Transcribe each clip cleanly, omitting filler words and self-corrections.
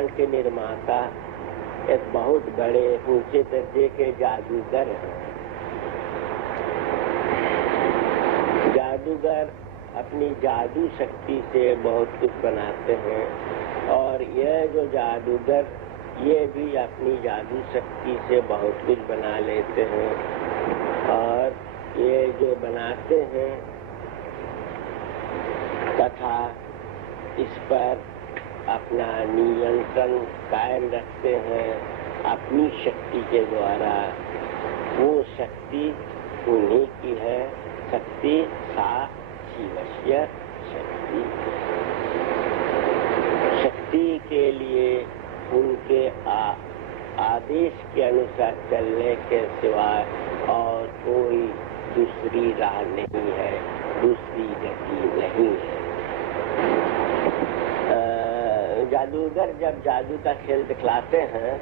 ब्रह्मांड के निर्माता एक बहुत बड़े ऊंचे दर्जे के जादूगर हैं। जादूगर अपनी जादू शक्ति से बहुत कुछ बनाते हैं और यह जो जादूगर ये भी अपनी जादू शक्ति से बहुत कुछ बना लेते हैं और ये जो बनाते हैं तथा इस पर अपना नियंत्रण कायम रखते हैं अपनी शक्ति के द्वारा। वो शक्ति उन्हीं की है, शक्ति सा शिवस्य शक्ति। शक्ति के लिए उनके आदेश के अनुसार चलने के सिवाय और कोई दूसरी राह नहीं है, दूसरी गति नहीं है। जादूगर जब जादू का खेल दिखलाते हैं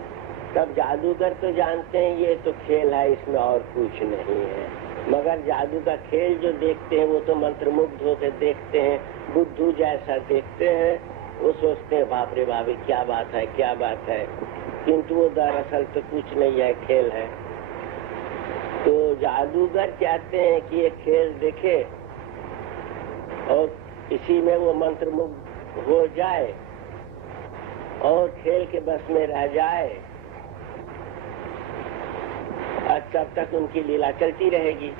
तब जादूगर तो जानते हैं ये तो खेल है, इसमें और कुछ नहीं है, मगर जादू का खेल जो देखते हैं वो तो मंत्रमुग्ध होकर देखते हैं, बुद्धू जैसा देखते हैं। वो सोचते हैं बाप रे बाप क्या बात है, क्या बात है, किंतु वो दरअसल तो कुछ नहीं है, खेल है। तो जादूगर चाहते हैं कि ये खेल देखे और इसी में वो मंत्रमुग्ध हो जाए और खेल के बस में रह जाए और तब तक उनकी लीला चलती रहेगी।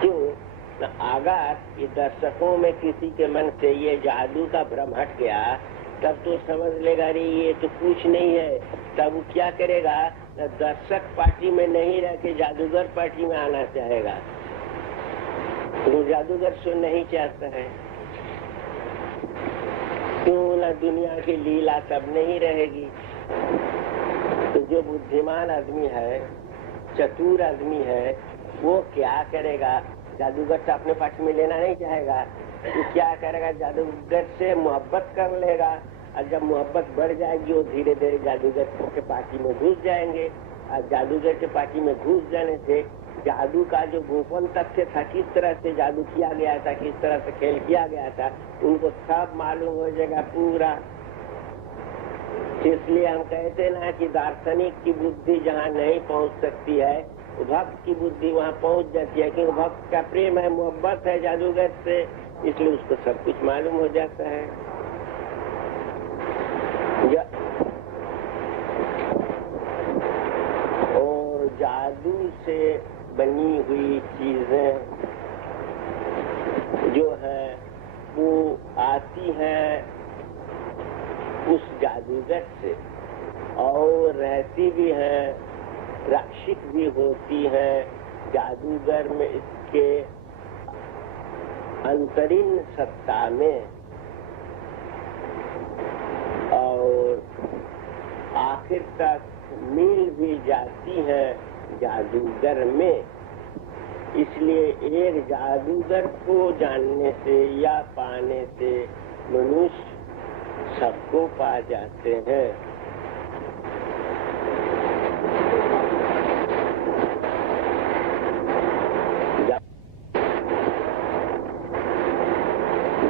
क्यों? अगर ये दर्शकों में किसी के मन से ये जादू का भ्रम हट गया तब तो समझ लेगा अरे ये तो कुछ नहीं है। तब वो क्या करेगा? दर्शक पार्टी में नहीं रह के जादूगर पार्टी में आना चाहेगा। तो जादूगर सो नहीं चाहता है, क्यों ना दुनिया की लीला तब नहीं रहेगी। तो जो बुद्धिमान आदमी है, चतुर आदमी है, वो क्या करेगा? जादूगर से अपने पार्टी में लेना नहीं चाहेगा, तो क्या करेगा? जादूगर से मोहब्बत कर लेगा और जब मोहब्बत बढ़ जाएगी वो धीरे धीरे जादूगर के पार्टी में घुस जाएंगे और जादूगर के पार्टी में घुस जाने से जादू का जो गोपन तथ्य था, किस तरह से जादू किया गया था, किस तरह से खेल किया गया था, उनको सब मालूम हो जाएगा पूरा। इसलिए हम कहते ना कि दार्शनिक की बुद्धि जहाँ नहीं पहुँच सकती है, भक्त की बुद्धि वहाँ पहुँच जाती है, क्योंकि भक्त का प्रेम है, मोहब्बत है जादूगर से, इसलिए उसको सब कुछ मालूम हो जाता है। और जादू से बनी हुई चीजें जो है वो आती हैं उस जादूगर से और रहती भी हैं, रक्षित भी होती हैं जादूगर में, इसके अंतरिम सत्ता में, और आखिर तक मिल भी जाती है जादूगर में। इसलिए एक जादूगर को जानने से या पाने से मनुष्य सबको पा जाते हैं।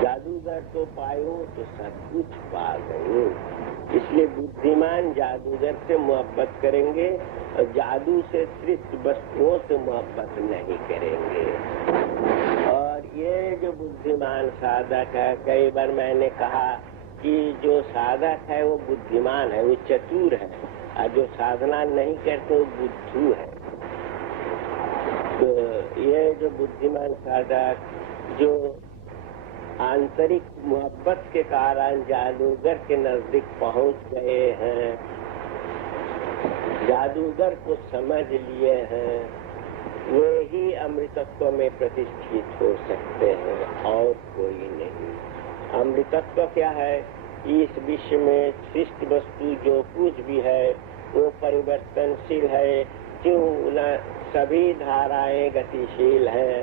जादूगर को पायो तो सब कुछ पा गए। इसलिए बुद्धिमान जादूगर से मोहब्बत करेंगे और जादू से सृष्ट वस्तुओं से मोहब्बत नहीं करेंगे। और ये जो बुद्धिमान साधक है, कई बार मैंने कहा कि जो साधक है वो बुद्धिमान है, वो चतुर है, और जो साधना नहीं करते वो बुद्धू है। तो ये जो बुद्धिमान साधक जो आंतरिक मोहब्बत के कारण जादूगर के नजदीक पहुंच गए हैं, जादूगर को समझ लिए हैं, वे ही अमृतत्व में प्रतिष्ठित हो सकते हैं और कोई नहीं। अमृतत्व क्या है? इस विश्व में सृष्ट वस्तु जो कुछ भी है वो परिवर्तनशील है, क्यों न सभी धाराएं गतिशील हैं,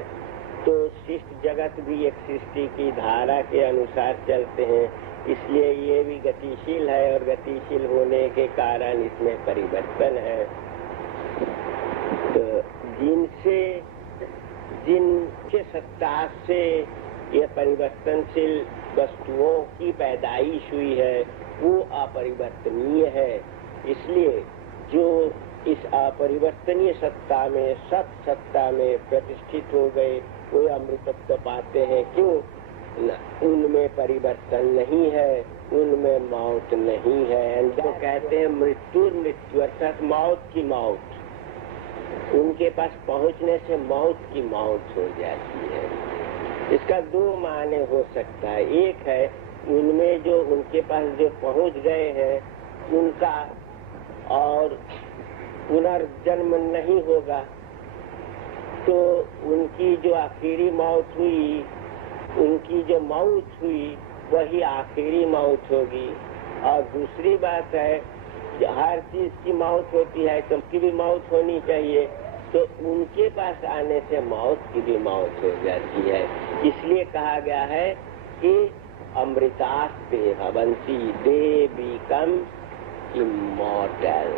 तो सृष्ट जगत भी एक सृष्टि की धारा के अनुसार चलते हैं, इसलिए ये भी गतिशील है और गतिशील होने के कारण इसमें परिवर्तन है। तो जिनके सत्ता से ये परिवर्तनशील वस्तुओं की पैदाइश हुई है वो अपरिवर्तनीय है। इसलिए जो इस अपरिवर्तनीय सत्ता में, सत सत्ता में प्रतिष्ठित हो गए वो अमृतत्व पाते हैं। क्यों? उनमें परिवर्तन नहीं है, उनमें मौत नहीं है। जो कहते हैं मृत्यु अर्थात मौत की मौत, उनके पास पहुंचने से मौत की मौत हो जाती है। इसका दो माने हो सकता है। एक है उनमें जो उनके पास जो पहुंच गए हैं उनका और पुनर्जन्म नहीं होगा, तो उनकी जो आखिरी मौत हुई, उनकी जो मौत हुई वही आखिरी मौत होगी। और दूसरी बात है हर चीज की मौत होती है तो उनकी भी मौत होनी चाहिए, तो उनके पास आने से मौत की भी मौत हो जाती है। इसलिए कहा गया है कि अमृतास्ते भवन्ति, दे बिकम इमॉर्टल।